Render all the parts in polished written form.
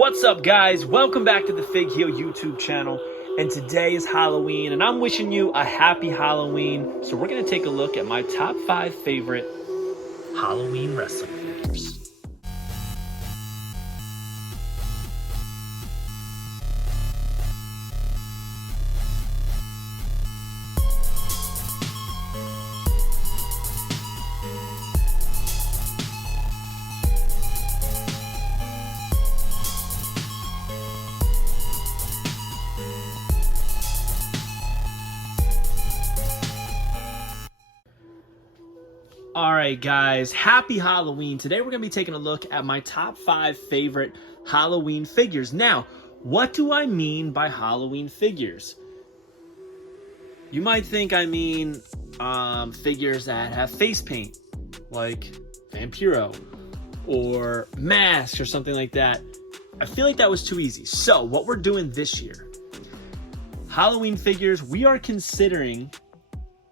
What's up, guys? Welcome back to the Fig Heel YouTube channel. And today is Halloween, and I'm wishing you a happy Halloween. So we're going to take a look at my top 5 favorite Halloween wrestling figures. Alright guys, happy Halloween. Today we're going to be taking a look at my top 5 favorite Halloween figures. Now, what do I mean by Halloween figures? You might think I mean figures that have face paint, like Vampiro or masks or something like that. I feel like that was too easy. So what we're doing this year, Halloween figures, we are considering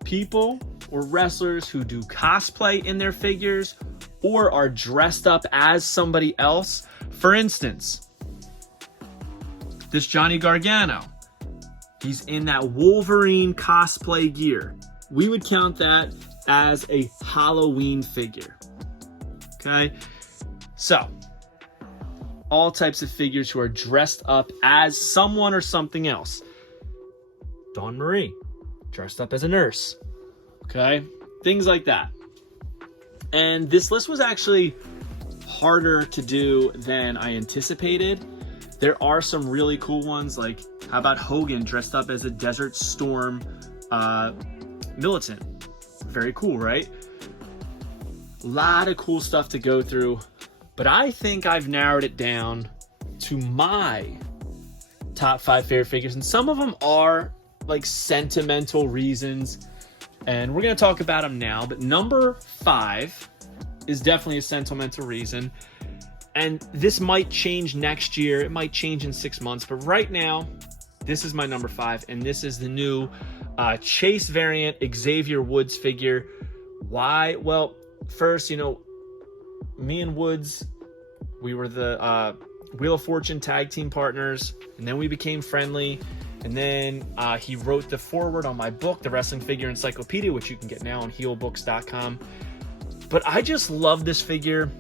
people or wrestlers who do cosplay in their figures or are dressed up as somebody else. For instance, this Johnny Gargano, he's in that Wolverine cosplay gear. We would count that as a Halloween figure. Okay, so all types of figures who are dressed up as someone or something else. Dawn Marie, dressed up as a nurse. Okay, things like that. And this list was actually harder to do than I anticipated. There are some really cool ones, like how about Hogan dressed up as a Desert Storm militant? Very cool, right? A lot of cool stuff to go through, but I think I've narrowed it down to my top 5 favorite figures, and some of them are like sentimental reasons. And we're going to talk about them now, but number 5 is definitely a sentimental reason. And this might change next year. It might change in 6 months. But right now, this is my number 5. And this is the new Chase variant Xavier Woods figure. Why? Well, first, me and Woods, we were the Wheel of Fortune tag team partners. And then we became friendly. And then he wrote the foreword on my book, The Wrestling Figure Encyclopedia, which you can get now on heelbooks.com. But I just love this figure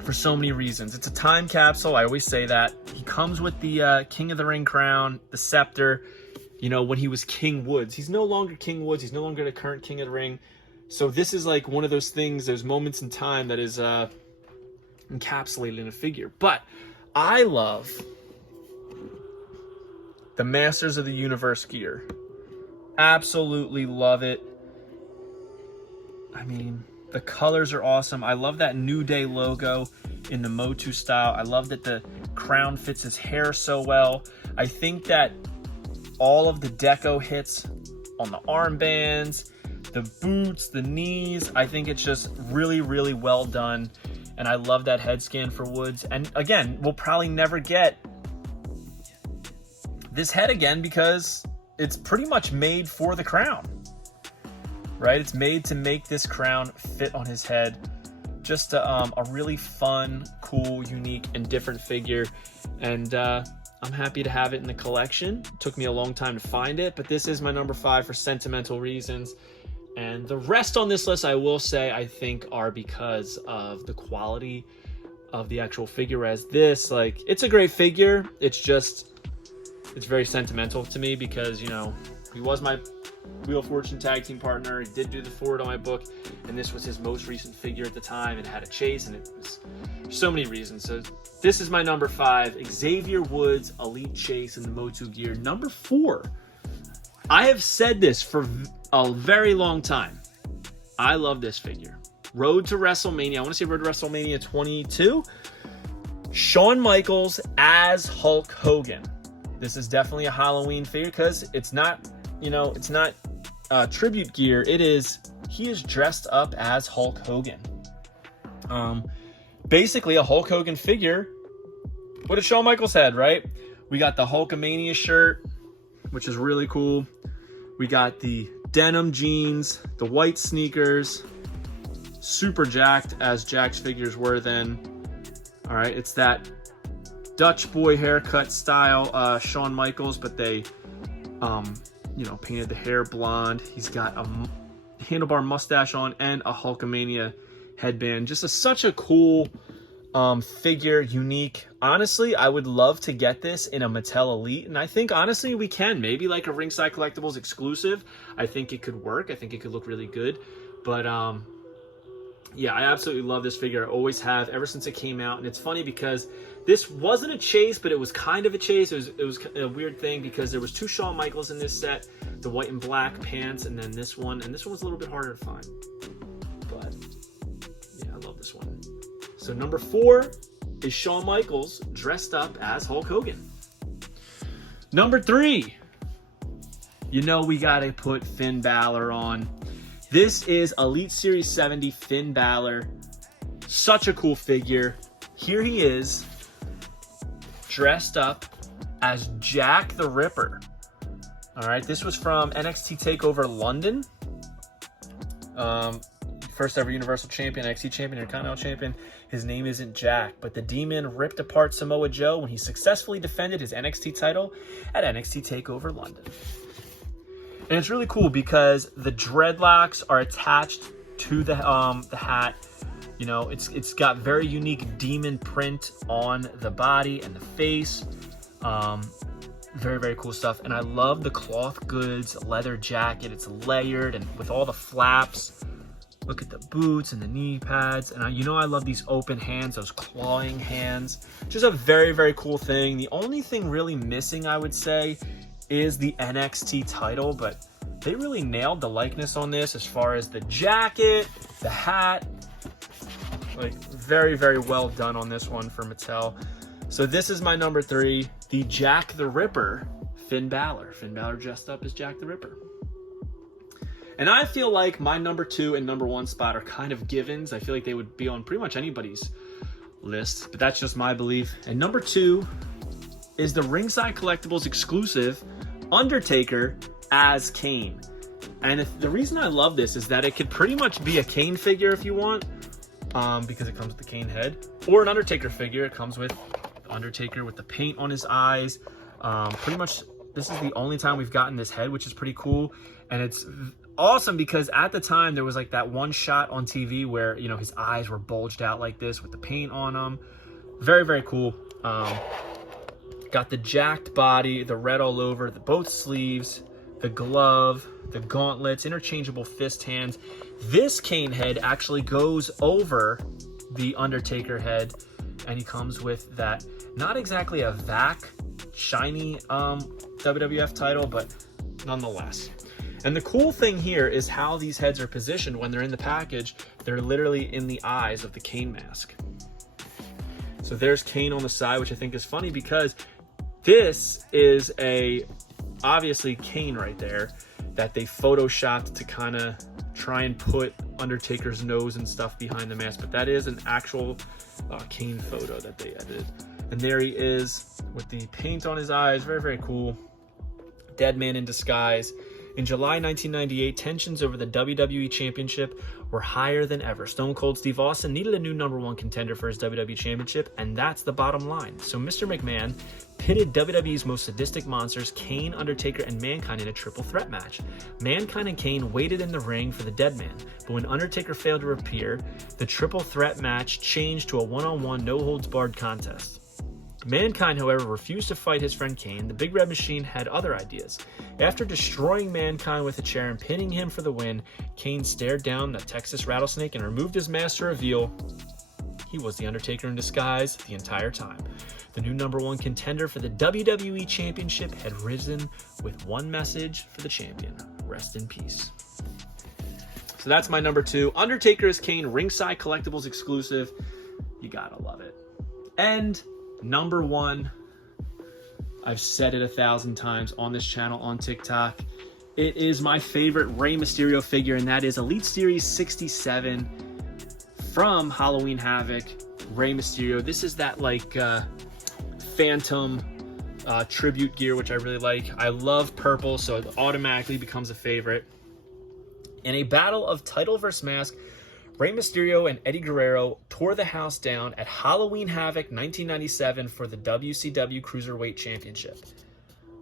for so many reasons. It's a time capsule. I always say that. He comes with the King of the Ring crown, the scepter, when he was King Woods. He's no longer King Woods. He's no longer the current King of the Ring. So this is like one of those things, those moments in time that is encapsulated in a figure. But I love the Masters of the Universe gear. Absolutely love it. I mean, the colors are awesome. I love that New Day logo in the Motu style. I love that the crown fits his hair so well. I think that all of the deco hits on the armbands, the boots, the knees, I think it's just really, really well done. And I love that head scan for Woods. And again, we'll probably never get this head again because it's pretty much made for the crown, right? It's made to make this crown fit on his head. Just a really fun, cool, unique, and different figure. And I'm happy to have it in the collection. It took me a long time to find it, but this is my number 5 for sentimental reasons. And the rest on this list, I will say, I think are because of the quality of the actual figure. Whereas this, it's a great figure. It's very sentimental to me because, he was my Wheel of Fortune tag team partner. He did do the forward on my book, and this was his most recent figure at the time, and had a chase, and it was so many reasons. So this is my number 5, Xavier Woods Elite Chase in the Motu gear. Number 4, I have said this for a very long time. I love this figure. Road to WrestleMania. I want to say Road to WrestleMania 22. Shawn Michaels as Hulk Hogan. This is definitely a Halloween figure because it's not, it's not tribute gear. He is dressed up as Hulk Hogan. Basically a Hulk Hogan figure with a Shawn Michaels head, right? We got the Hulkamania shirt, which is really cool. We got the denim jeans, the white sneakers, super jacked as Jack's figures were then. All right, it's that Dutch boy haircut style, Shawn Michaels, but they, you know, painted the hair blonde. He's got a handlebar mustache on and a Hulkamania headband. Just such a cool figure, unique. Honestly, I would love to get this in a Mattel Elite, and I think honestly we can. Maybe like a Ringside Collectibles exclusive. I think it could work. I think it could look really good. But yeah, I absolutely love this figure. I always have, ever since it came out. And it's funny because this wasn't a chase, but it was kind of a chase. It was a weird thing because there was 2 Shawn Michaels in this set, the white and black pants, and then this one. And this one was a little bit harder to find. But yeah, I love this one. So number 4 is Shawn Michaels dressed up as Hulk Hogan. Number 3, you know we gotta put Finn Balor on. This is Elite Series 70 Finn Balor. Such a cool figure. Here he is, dressed up as Jack the Ripper. All right, this was from NXT TakeOver London. First ever Universal Champion, NXT Champion, Intercontinental Champion. His name isn't Jack, but the Demon ripped apart Samoa Joe when he successfully defended his NXT title at NXT TakeOver London. And it's really cool because the dreadlocks are attached to the hat. You know, it's got very unique demon print on the body and the face. Very, very cool stuff. And I love the cloth goods leather jacket. It's layered and with all the flaps. Look at the boots and the knee pads. And you know I love these open hands, those clawing hands. Just a very, very cool thing. The only thing really missing, I would say, is the NXT title, but they really nailed the likeness on this as far as the jacket, the hat. Like, very, very well done on this one for Mattel. So this is my number 3, the Jack the Ripper, Finn Balor. Finn Balor dressed up as Jack the Ripper. And I feel like my number 2 and number 1 spot are kind of givens. I feel like they would be on pretty much anybody's list, but that's just my belief. And number 2 is the Ringside Collectibles exclusive Undertaker as Kane. And the reason I love this is that it could pretty much be a Kane figure if you want, because it comes with the Kane head, or an Undertaker figure. It comes with Undertaker with the paint on his eyes. Pretty much this is the only time we've gotten this head, which is pretty cool. And it's awesome because at the time there was like that one shot on TV where, you know, his eyes were bulged out like this with the paint on them. Very, very cool. Got the jacked body, the red all over, both sleeves, the glove, the gauntlets, interchangeable fist hands. This Kane head actually goes over the Undertaker head, and he comes with that, not exactly a VAC shiny WWF title, but nonetheless. And the cool thing here is how these heads are positioned when they're in the package. They're literally in the eyes of the Kane mask. So there's Kane on the side, which I think is funny because this is obviously Kane right there that they photoshopped to kind of try and put Undertaker's nose and stuff behind the mask, but that is an actual Kane photo that they edited. And there he is with the paint on his eyes. Very, very cool. Dead man in disguise. In July 1998, tensions over the WWE Championship were higher than ever. Stone Cold Steve Austin needed a new number 1 contender for his WWE Championship, and that's the bottom line. So Mr. McMahon pitted WWE's most sadistic monsters, Kane, Undertaker, and Mankind, in a triple threat match. Mankind and Kane waited in the ring for the dead man, but when Undertaker failed to appear, the triple threat match changed to a one-on-one, no-holds-barred contest. Mankind, however, refused to fight his friend Kane. The Big Red Machine had other ideas. After destroying Mankind with a chair and pinning him for the win, Kane stared down the Texas Rattlesnake and removed his mask to reveal he was the Undertaker in disguise the entire time. The new number 1 contender for the WWE Championship had risen with one message for the champion: rest in peace. So that's my number 2. Undertaker as Kane, Ringside Collectibles exclusive. You gotta love it. And number 1, I've said it 1,000 times on this channel, on TikTok. It is my favorite Rey Mysterio figure, and that is Elite Series 67 from Halloween Havoc, Rey Mysterio. This is that like Phantom tribute gear, which I really like. I love purple, so it automatically becomes a favorite. In a battle of title versus mask, Rey Mysterio and Eddie Guerrero tore the house down at Halloween Havoc 1997 for the WCW Cruiserweight Championship.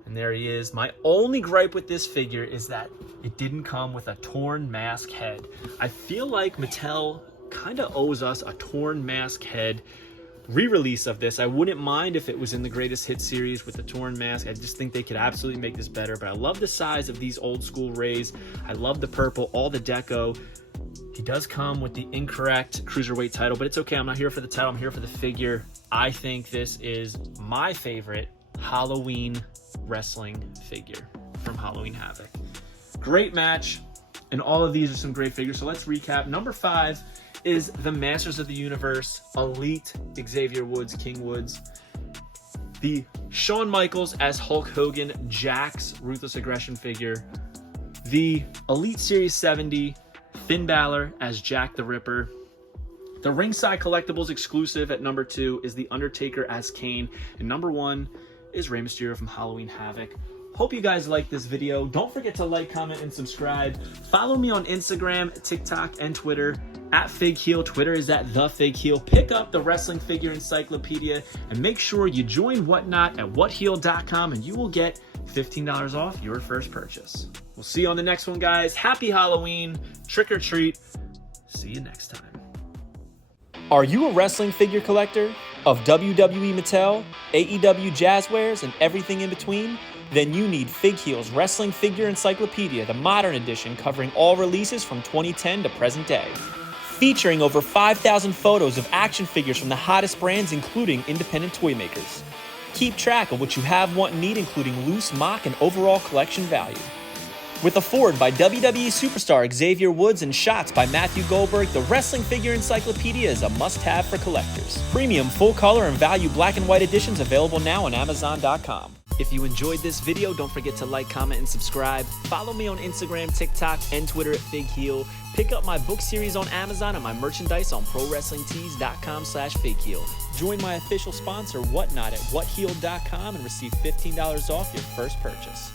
And there he is. My only gripe with this figure is that it didn't come with a torn mask head. I feel like Mattel kind of owes us a torn mask head re-release of this. I wouldn't mind if it was in the Greatest Hits series with the torn mask. I just think they could absolutely make this better. But I love the size of these old school Rays. I love the purple, all the deco. He does come with the incorrect Cruiserweight title, but it's okay. I'm not here for the title. I'm here for the figure. I think this is my favorite Halloween wrestling figure from Halloween Havoc. Great match, and all of these are some great figures. So let's recap. Number 5 is the Masters of the Universe Elite Xavier Woods, King Woods. The Shawn Michaels as Hulk Hogan, Jack's Ruthless Aggression figure. The Elite Series 70 Finn Balor as Jack the Ripper. The Ringside Collectibles exclusive at number 2 is the Undertaker as Kane. And number 1 is Rey Mysterio from Halloween Havoc. Hope you guys liked this video. Don't forget to like, comment, and subscribe. Follow me on Instagram, TikTok, and Twitter at FigHeel. Twitter is at TheFigHeel. Pick up the Wrestling Figure Encyclopedia and make sure you join Whatnot at whatheel.com and you will get $15 off your first purchase. We'll see you on the next one, guys. Happy Halloween. Trick or treat. See you next time. Are you a wrestling figure collector of WWE Mattel, AEW Jazzwares, and everything in between? Then you need FigHeel's Wrestling Figure Encyclopedia, the modern edition covering all releases from 2010 to present day. Featuring over 5,000 photos of action figures from the hottest brands, including independent toy makers. Keep track of what you have, want, and need, including loose, mock, and overall collection value. With a foreword by WWE superstar Xavier Woods and shots by Matthew Goldberg, the Wrestling Figure Encyclopedia is a must-have for collectors. Premium, full-color, and value black and white editions available now on Amazon.com. If you enjoyed this video, don't forget to like, comment, and subscribe. Follow me on Instagram, TikTok, and Twitter at FigHeel. Pick up my book series on Amazon and my merchandise on ProWrestlingTees.com/FigHeel. Join my official sponsor, Whatnot, at WhatHeel.com and receive $15 off your first purchase.